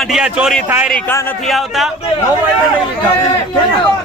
ગાંઠિયા ચોરી થાય રહી કા નથી આવતા? પેલા.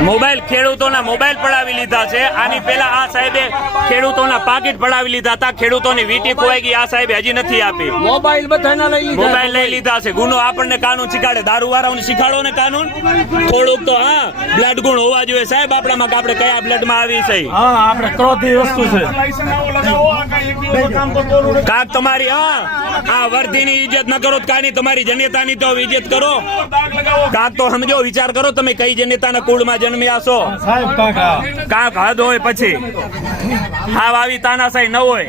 મોબાઈલ ખેડૂતોના મોબાઈલ પડાવી લીધા છે. આની પહેલા આ સાહેબે ખેડૂતોના પાકીટ પડાવી લીધા હતા. ખેડૂતોની વીટી ખોવાઈ ગઈ. આ સાહેબે હજી નથી આપી. મોબાઈલ બધાના લઈ લીધા. મોબાઈલ લઈ લીધા છે. ગુનો આપણને કાનૂન શીખાડે. દારૂ વાળાઓને શીખાડો ને કાનૂન? થોડુંક તો હા બ્લડ ગુણ હોવા જોઈએ. સાહેબ આપણામાં કે આપણે કયા બ્લડમાં આવી છે? હા આપણે ક્રોધી વસ્તુ છે. કાક તમારી હા આ વર્ધીની ઇજ્જત ન કરો તો કાની તમારી જનેતાની તો ઇજ્જત કરો. કાક તો સમજો વિચાર કરો તમે કઈ જનેતાના કુળમાં જન્મ્યા છો. સાહેબ કાકા કાક હદ હોય પછી. હાવ આવી તાનાશાહી ન હોય.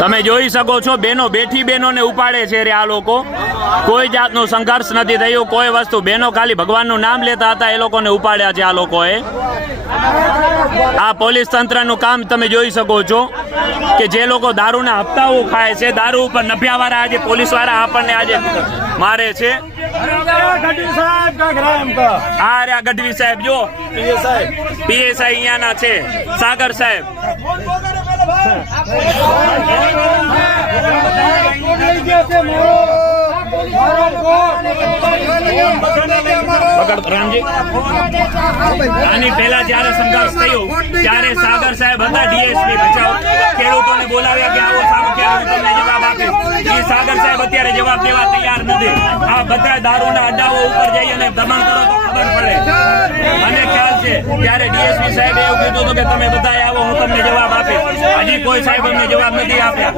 તમે જોઈ શકો છો, બેનો બેઠી બેનોને ઉપાડે છે રે આ લોકો. કોઈ જાતનો સંઘર્ષ નથી થયું, કોઈ વસ્તુ. બેનો ખાલી ભગવાનનું નામ લેતા હતા, એ લોકોને ઉપાડ્યા છે આ લોકોએ. આ પોલીસ તંત્રનું કામ તમે જોઈ શકો છો કે જે લોકો દારૂના હપ્તાઓ ખાય છે, દારૂ ઉપર નફિયા વાળા આજે પોલીસવાળા આપણને આજે મારે છે. આ રહ્યા ગઢવી સાહેબ, જો. પીએસઆઈ અહીંયાના છે, સાગર સાહેબ. આની પહેલા જ્યારે સંઘર્ષ થયો, ત્યારે સાગર સાહેબ હતા ડીએસપી બચાવ ખેડૂતોને બોલાવ્યા કે આવો સારું ખેડૂત તમને સાહેબ, અત્યારે જવાબ દેવા તૈયાર નથી. આ બધા દારૂના અડ્ડાઓ ઉપર જઈ અને દમણ કરો તો ખબર પડે. મને ખ્યાલ છે, ત્યારે ડીએસપી સાહેબ એવું કીધું કે તમે બધા આવો, હું તમને જવાબ આપીશ. હજી કોઈ સાહેબ અમને જવાબ નથી આપ્યા.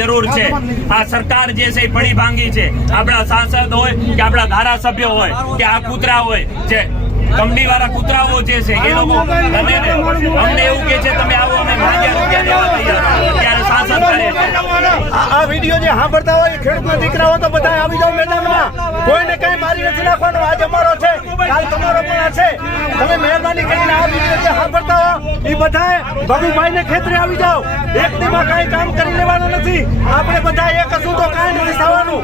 જરૂર છે. આ સરકાર જે છે એ પડી ભાંગી છે. આપણા સાંસદ હોય કે આપણા ધારાસભ્યો હોય કે આ કૂતરા હોય, જે કંપની વાળા કૂતરાઓ જે છે એ લોકો અમને એવું કે છે, તમે આવો, અમે માંગ્યા રૂપિયા દેવા તૈયાર ત્યારે શાસન કરે છે આ આ વીડિયો જે સાંભળતા હોય ખેડૂતના દીકરાઓ તો બધા આવી જાવ મેદાનમાં. કોઈને કઈ મારી નથી નાખવાનો. આજ અમારો છે કાલ તમારો પણ આ છે. તમે મહેરબાની કરીને આ વીડિયો જે સાંભળતા હો એ બધા ભગુભાઈ ને ખેતરે આવી જાઓ. એક દીમાં કઈ કામ કરી લેવાનું નથી. આપણે બધા એક હશું તો કાંઈ નથી થવાનું.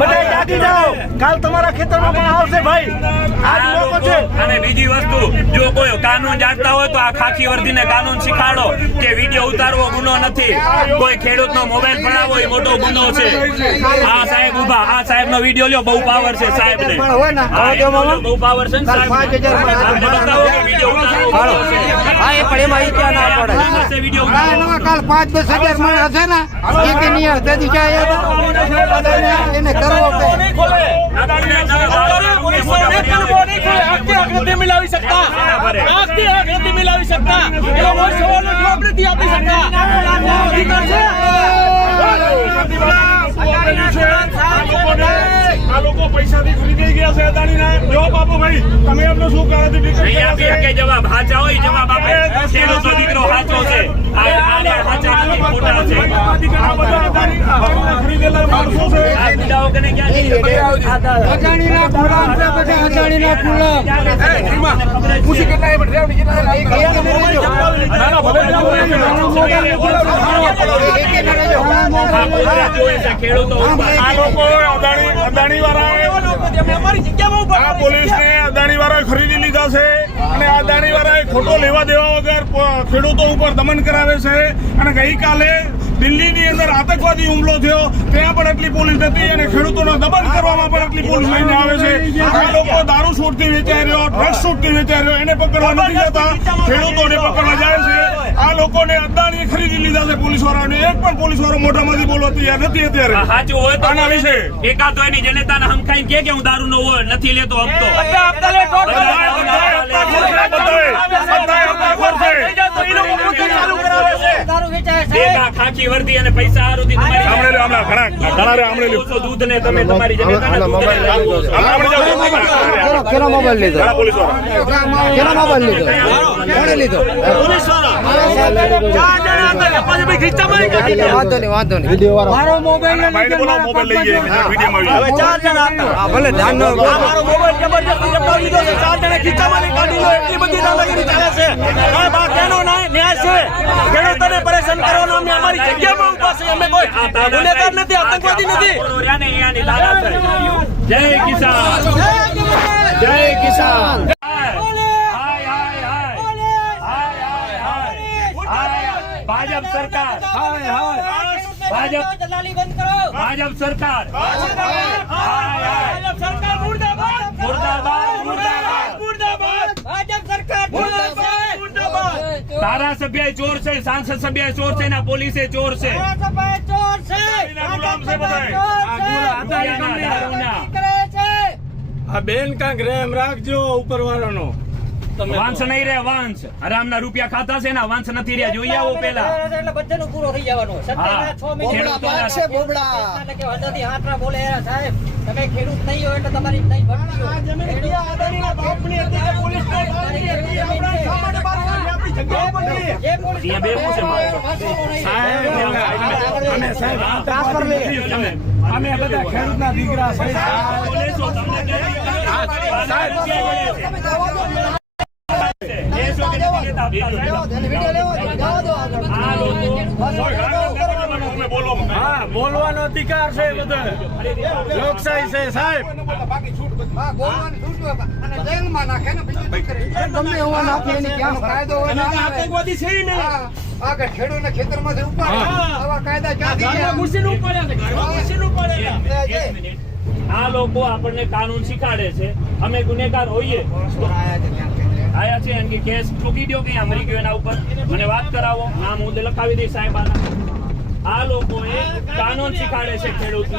બધા જાગી જાઓ. કાલ તમારા ખેતરમાં પણ આવશે ભાઈ. આજ મોકો છે. અને બીજી વસ્તુ જો કોઈ કાનૂન જાણતા હોય તો આ ખાખી વર્ધીને કાનૂન શીખાડો કે વીડિયો ઉતારવો ગુનો નથી. કોઈ ખેડૂતનો મોબાઈલ પડાવો એ મોટો ગુનો છે. આ સાહેબ ઊભા આ સાહેબનો વીડિયો લ્યો બહુ પાવર છે સાહેબને. બહુ પાવર છે ને સાહેબને. આપને બતાવો કે વીડિયો ઉતારવો હા એ પણ એમાં ક્યાં ના પડે. વીડિયો કાલ પાંચ દસ હજાર માણસ છે ને એ કે નહીં એને કરવો એવો સવાલ નથી આપણે થી આપી શકતા. અધિકાર છે આ લોકો પૈસાથી ખરીદી ગયા છે અદાણીના જવાબ આપો ભાઈ તમે એમને શું કારણથી ટિકિટ નહીં આપી શકે જવાબ હાચા હોય જવાબ આપે ખેડૂતનો દીકરો હાચો છે આ આ હાચા નથી ખોટા છે આ બધા અદાણી- ખરીદેલા માણસો છે આ પીડાઓ કને ક્યાં જઈએ? ગુલામ છે પછી અજાણીના ગુલામ ના, ના, ભલે ત્યાં હોય છે. આ ખોટા જોવે ખેડૂતો. આ લોકો અદાણી અદાણી વાળા આ પોલીસને અદાણી વાળા ખરીદી લીધા છે અને અદાણી વાળાએ ખોટો લેવા દેવા વગર ખેડૂતો ઉપર દમન કરાવે છે. અને ગઈકાલે દિલ્હીની અંદર આતંકવાદી હુમલો થયો, ત્યાં પણ એટલી પોલીસ હતી અને ખેડૂતોના દમન કરવામાં પણ એટલી પોલીસ લઈને આવે છે. આ લોકો દારૂ છૂટથી વેચાઈ રહ્યો, ડ્રગ્સ છૂટથી વેચાઈ રહ્યો, એને પકડવા નથી જતા. ખેડૂતોને પકડવા જાય છે. આ લોકોને અદાણીએ ખરીદી લીધા છે પોલીસ વાળાને એક પણ પોલીસ વાળો મોઢામાંથી બોલવા તૈયાર નથી અત્યારે સાચું હોય તો આના વિશે. એકાદ તો એની જનતાને હમખાઈને કે કે હું દારૂ નો હોય નથી લેતો હપ્તો બધાએ- બધાએ હપ્તાખોર છે. બે ગા ખાખી વર્દી અને પૈસા હારુંથી તમારી આમણે ઘણા ઘણા રે આમણે લ્યો. દૂધ ને તમે તમારી મોબાઈલ લીધો પોલીસવાળા કેનો મોબાઈલ લીધો કોણે લીધો વાંધો નહીં વાંધો નહીં મારો મોબાઈલ બધી દાદાગીરી પરેશાન કરવાનો અમે અમારી જગ્યામાં ઊભા છે નથી. જય કિસાન જય કિસાન હાય, હાય, હાય. હાય, હાય, હાય. હાય. ભાજપ સરકાર ભાજપ દલાલી બંધ કરો ભાજપ સરકાર. હાય, હાય. સરકાર મુર્દાબાદ. મુર્દાબાદ મુર્દાબાદ. ભાજપ સરકાર મુર્દાબાદ. ધારાસભ્ય ચોર છે સાંસદ સભ્ય ચોર છે ને પોલીસે ચોર છે. ચોર છે. ગુલામ છે આ બેન કાંક રેમ રાખજો ઉપર વંશ નહીં રે વંશ હરામના રૂપિયા ખાતા છે ને વંશ નથી રહ્યા. જોઈ આવો પેલા. એટલે બધાનું પૂરો થઈ જવાનું. બોબડા સત્તાના છ મહિના ખેડૂતોના- એટલે કે હદથી હાથરા બોલે સાહેબ. તમે ખેડૂત નહીં હોય એટલે તમારી નહીં ભરતી પોલીસ દીકરા સાહેબ છે. બોલવાનો અધિકાર છે લોકશાહી છે, સાહેબ આ કે ખેડૂતને ઉપાડે. કાયદા. આ લોકો આપણને કાનૂન શીખાડે છે અમે ગુનેગાર હોઈએ આયા છે કે કેસ ઠોકી દો કે મરી ગયો એના ઉપર? મને વાત કરાવો. નામ હું લખાવી દઈશ સાહેબ આ લોકોએ કાનૂન શીખાડે છે ખેડૂત